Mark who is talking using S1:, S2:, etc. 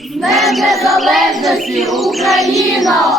S1: Днем Незалежності
S2: Україна!